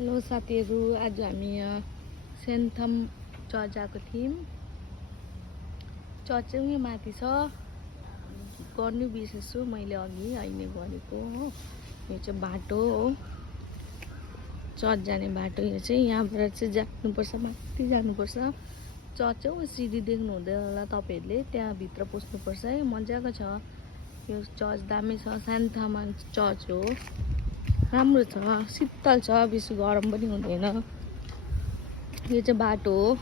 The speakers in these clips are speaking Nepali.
हेलो साथीहरू, आज हामी यहाँ सेन्थम चर्च आएको थियौँ। चर्च चाहिँ उयो माथि छ, गर्नु बिर्सेछु मैले अघि अहिले गरेको हो। यो चाहिँ बाटो हो, चर्च जाने बाटो। यो चाहिँ यहाँबाट चाहिँ जानुपर्छ, माथि जानुपर्छ। चर्च चाहिँ उयो सिडी देख्नु हुँदैन होला तपाईँहरूले, त्यहाँभित्र पस्नुपर्छ है। मजाको छ यो चर्च, दामी छ। सेन्थम चर्च हो, राम्रो छ, शीतल छ, बेसी गरम पनि हुँदैन। यो चाहिँ बाटो हो,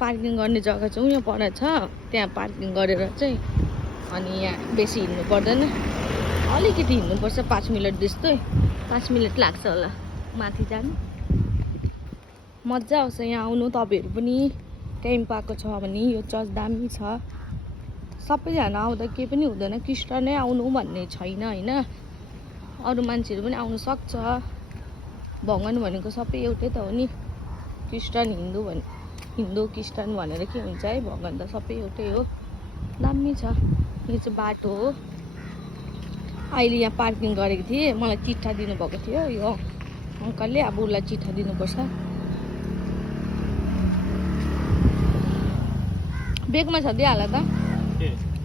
पार्किङ गर्ने जग्गा चाहिँ उयो पर छ, त्यहाँ पार्किङ गरेर चाहिँ अनि यहाँ बेसी हिँड्नु पर्दैन, अलिकति हिँड्नुपर्छ, 5 मिनट जस्तै, 5 मिनट लाग्छ होला माथि जानु। मजा आउँछ यहाँ आउनु, तपाईँहरू पनि टाइम पाएको छ भने। यो चर्च दामी छ, सबैजना आउँदा केही पनि हुँदैन, क्रिस्चियनै आउनु भन्ने छैन होइन, अरू मान्छेहरू पनि आउनु सक्छ। भगवान भनेको सबै एउटै त हो नि, हिन्दू क्रिस्चियन भनेर के हुन्छ है, भगवान त सबै एउटै हो। दामी छ। यो चाहिँ बाटो हो। अहिले यहाँ पार्किङ गरेको थिएँ, मलाई चिट्ठा दिनुभएको थियो यो अङ्कलले, अब उसलाई चिट्ठा दिनुपर्छ। बेगमा छ, दिइहाल त,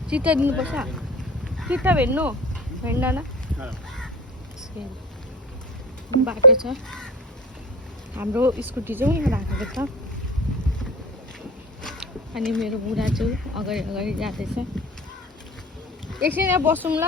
चिट्ठा दिनुपर्छ। चिट्ठा भेट्नु भेट्दैन, बाटो छ। हाम्रो स्कुटी चाहिँ यहाँ राखेको छ, अनि मेरो बुढा चाहिँ अगाडि जाँदैछ। एकछिन यहाँ बसौँ ल।